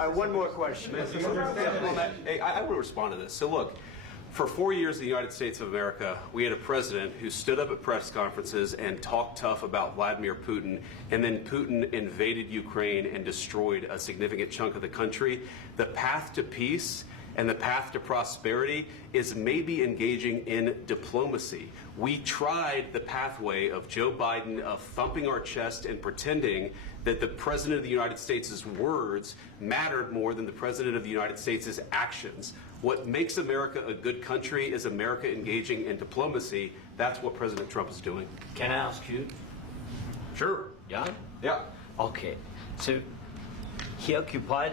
All right, one more question. I want to respond to this. So look, for 4 years in the United States of America, we had a president who stood up at press conferences and talked tough about Vladimir Putin, and then Putin invaded Ukraine and destroyed a significant chunk of the country. The path to peace and the path to prosperity is maybe engaging in diplomacy. We tried the pathway of Joe Biden of thumping our chest and pretending that the President of the United States' words mattered more than the President of the United States' actions. What makes America a good country is America engaging in diplomacy. That's what President Trump is doing. Can I ask you? Sure. Yeah? Yeah. Okay. So he occupied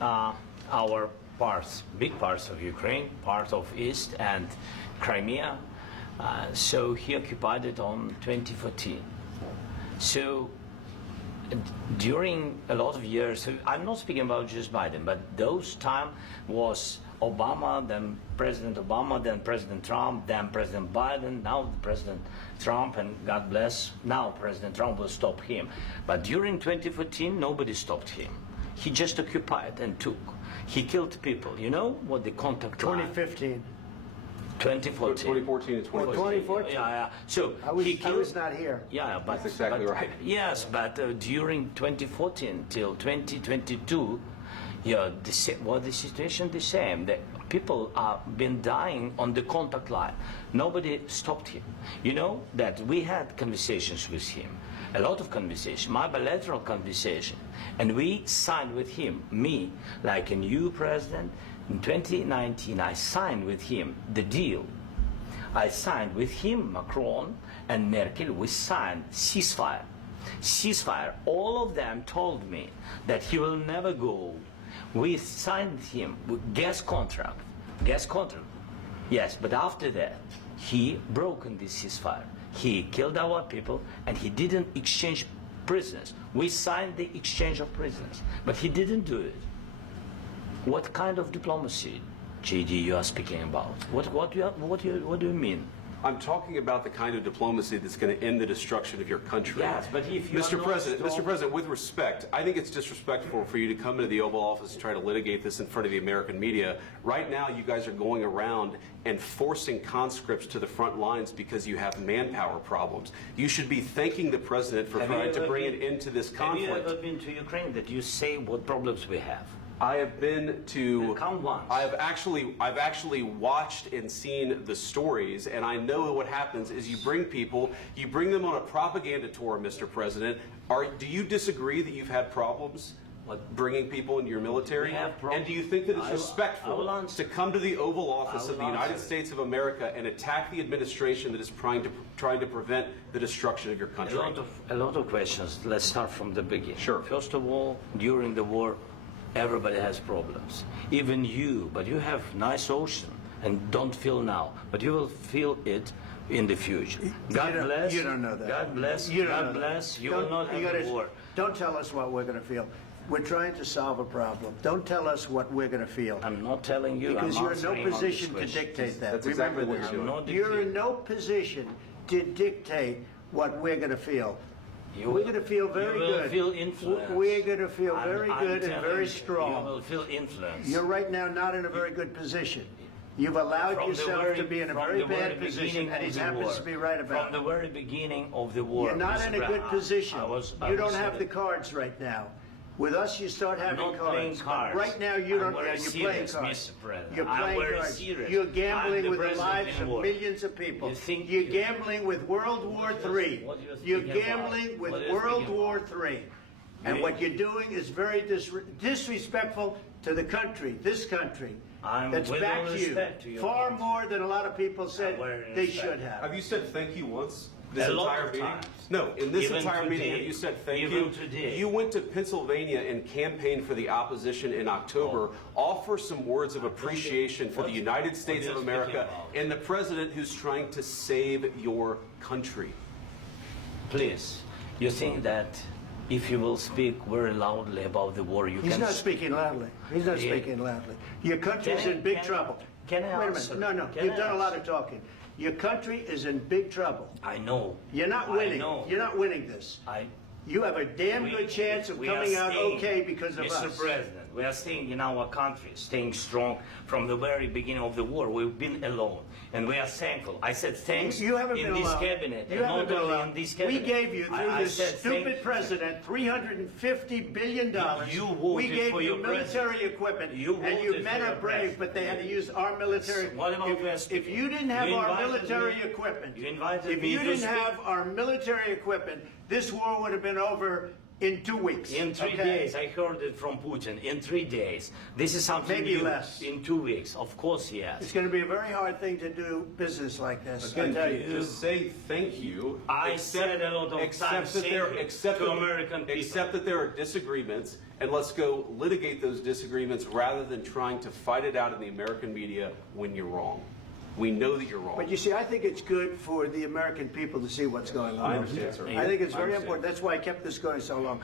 our parts, big parts of Ukraine, part of East and Crimea. So he occupied it on 2014. So during a lot of years, so I'm not speaking about just Biden, but those time was Obama, then President Obama, then President Trump, then President Biden, now President Trump, and God bless, now President Trump will stop him. But during 2014, nobody stopped him. He just occupied and took. He killed people. You know what the contact line? 2015. 2014. 2014 and 2015. 2014. Yeah. So I was not here. Yeah, but That's exactly but, right. Yes, but during 2014 till 2022, yeah, the situation the same. The people are been dying on the contact line. Nobody stopped him. You know that we had conversations with him, a lot of conversation, my bilateral conversation, and we signed with him. Me, like a new president. In 2019, I signed with him the deal. I signed with him, Macron and Merkel, we signed ceasefire. Ceasefire. All of them told me that he will never go. We signed with him with gas contract. Gas contract. Yes, but after that, he broken this ceasefire. He killed our people and he didn't exchange prisoners. We signed the exchange of prisoners, but he didn't do it. What kind of diplomacy, JD, you are speaking about? What do you mean? I'm talking about the kind of diplomacy that's going to end the destruction of your country. Yes, but if you Mr. President, with respect, I think it's disrespectful for you to come into the Oval Office and try to litigate this in front of the American media. Right now, you guys are going around and forcing conscripts to the front lines because you have manpower problems. You should be thanking the President for trying to bring it into this conflict. Have you ever been to Ukraine that you say what problems we have? I have been to. Come once. I've actually watched and seen the stories, and I know what happens is you bring them on a propaganda tour, Mr. President. Do you disagree that you've had problems bringing people into your military? We have and do you think that it's I respectful will to come to the Oval Office of the United States of America and attack the administration that is trying to prevent the destruction of your country? A lot of questions. Let's start from the beginning. Sure. First of all, during the war, everybody has problems. Even you, but you have nice ocean and don't feel now, but you will feel it in the future. God bless. You don't know that. God bless. You don't God know bless. that. You will not have a war. Don't tell us what we're going to feel. We're trying to solve a problem. Don't tell us what we're going to feel. I'm not telling you. Because I'm you're in no answering on position this to question. dictate that. That's Remember exactly what this. you're doing. I'm not You're in dictating. no position to dictate what we're going to feel. You We're going to feel very you will good. Feel influence. We're going to feel I'm very good and telling very you, strong. You will feel influence. You're right now not in a very good position. You've allowed From the yourself very- to be in a from very the very bad position, beginning and he of the happens war. to be right about From the it. very beginning of the war. You're not Mr. in a good Brown, position. I You was don't have the saying- cards right now. With us, you start having not playing cards. cards. Right now, you I'm don't. very Yeah, you're serious, playing cards. Mr. President. You're I'm playing very cards. serious. You're I'm gambling the with the president lives in of war. millions of people. You think You're you- gambling with World War III. What you're You're speaking about. gambling with What you're World speaking War about. III. And what you're doing is very disrespectful to the country, this country. I'm That's with back all to respect to you. your Far country. more than a lot of people said very they respect. should have. Have you said thank you once? This A lot entire of meeting? times. No, in this Even entire meeting, today. have you said thank Even you? today. You went to Pennsylvania and campaigned for the opposition in October. Offer some words of appreciation for the United States what of are you speaking America about? and the president who's trying to save your country. Please, you think that if you will speak very loudly about the war, you He's can... not speaking loudly. He's not Yeah. speaking loudly. Your country's Can I- in big can- trouble. can I Wait a answer? minute. No, Can you've I done a lot answer? of talking. Your country is in big trouble. I know. You're not I winning. know. You're not winning this. you have a damn good chance of coming out okay because of us. Mr. President, we are staying in our country, staying strong from the very beginning of the war. We've been alone, and we are thankful. I said thanks You haven't in been this alone. cabinet, You and haven't not been only alone. in this We cabinet. gave you, through I this said stupid president, $350 billion. You voted we gave for you your military president. equipment, You and you voted men for are your brave, president. but they had to use our military. What about West If people? you didn't have You our invited military me- equipment, you invited if me you to didn't speak- have our military equipment, this war would have been over in 2 weeks. In 3 okay? days, I heard it from Putin. In 3 days, this is something Maybe new. less. In 2 weeks, of course, yes. It's going to be a very hard thing to do business like this. I Again, tell you. just say thank you. I said a lot of accept times that thank there, you accept to that- American people. accept that there are disagreements, and let's go litigate those disagreements rather than trying to fight it out in the American media when you're wrong. We know that you're wrong. But you see, I think it's good for the American people to see what's going on. I understand, sir. I think it's I very understand. important. That's why I kept this going so long.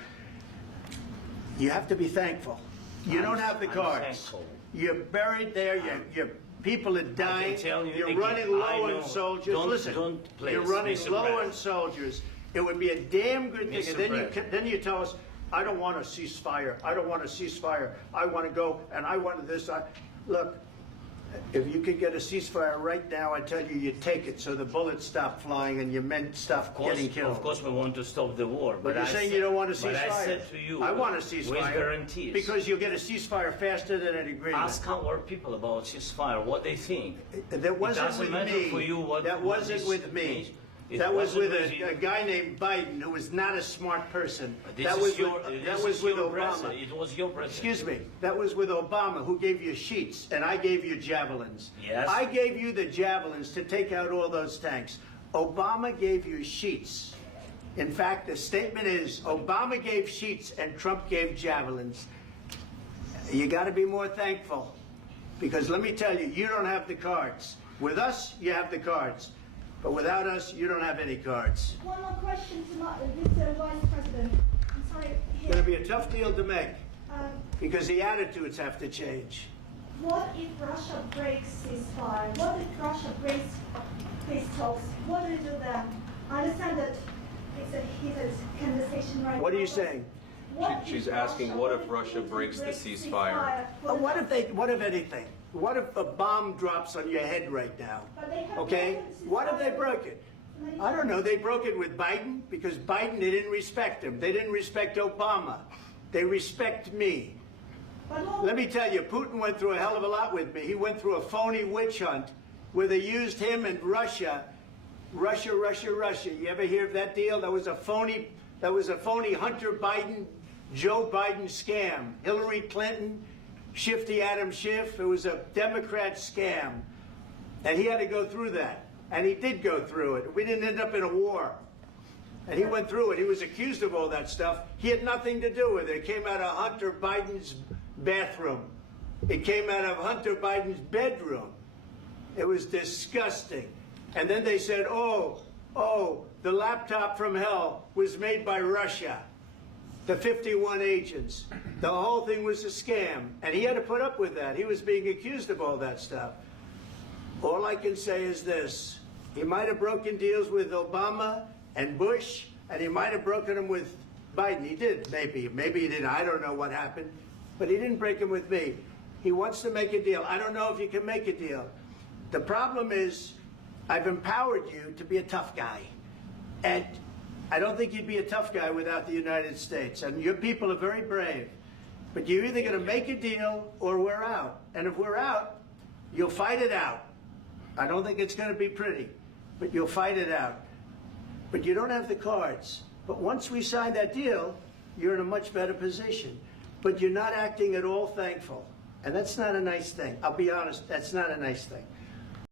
You have to be thankful. You don't have the I'm cards. thankful. You're buried there. Your people are dying. tell you You're again, running I low know. on soldiers. Don't- Listen, don't please, you're running Mr. low on President. soldiers. It would be a damn good thing. Mr. And then President. then you tell us, I don't want a ceasefire. I don't want a ceasefire. I want to go and I want this. Look, if you could get a ceasefire right now, I tell you, you take it so the bullets stop flying and your men stop getting killed. Of course, we want to stop the war. But you're I saying said- you don't want a ceasefire. But I said to you, I want a with ceasefire. guarantees. Because you'll get a ceasefire faster than an agreement. Ask our people about ceasefire, what they think. That wasn't doesn't with matter me. for you what- that what wasn't this with me. means. It That was with wasn't with you. a guy named Biden who was not a smart person. This That is was your, with, this that is was with your Obama. president. It was your president. Excuse me. That was with Obama, who gave you sheets, and I gave you javelins. Yes. I gave you the javelins to take out all those tanks. Obama gave you sheets. In fact, the statement is Obama gave sheets and Trump gave javelins. You got to be more thankful, because let me tell you, you don't have the cards. With us, you have the cards. But without us, you don't have any cards. One more question to Mr. Vice President. I'm sorry. It's going to be a tough deal to make, Um, because the attitudes have to change. what if Russia breaks ceasefire? What if Russia breaks peace talks? What do you do then? I understand that it's a heated conversation right now. What are you but saying? what She's if asking, what if Russia breaks the ceasefire? What if anything? What if a bomb drops on your head right now? But they have Okay? broken What if they ceasefire. broke it? I don't know. They broke it with Biden because Biden, they didn't respect him. They didn't respect Obama. They respect me. But all- Let me tell you, Putin went through a hell of a lot with me. He went through a phony witch hunt where they used him and Russia. Russia. You ever hear of that deal? That was a phony Hunter Biden, Joe Biden scam. Hillary Clinton, Shifty Adam Schiff. It was a Democrat scam. And he had to go through that. And he did go through it. We didn't end up in a war. And he went through it. He was accused of all that stuff. He had nothing to do with it. It came out of Hunter Biden's bathroom. It came out of Hunter Biden's bedroom. It was disgusting. And then they said, oh, the laptop from hell was made by Russia. The 51 agents. The whole thing was a scam. And he had to put up with that. He was being accused of all that stuff. All I can say is this. He might have broken deals with Obama and Bush, and he might have broken them with Biden. He did, maybe. Maybe he didn't. I don't know what happened. But he didn't break them with me. He wants to make a deal. I don't know if you can make a deal. The problem is, I've empowered you to be a tough guy. And I don't think you'd be a tough guy without the United States. And your people are very brave. But you're either going to make a deal or we're out. And if we're out, you'll fight it out. I don't think it's going to be pretty, but you'll fight it out. But you don't have the cards. But once we sign that deal, you're in a much better position. But you're not acting at all thankful. And that's not a nice thing. I'll be honest, that's not a nice thing.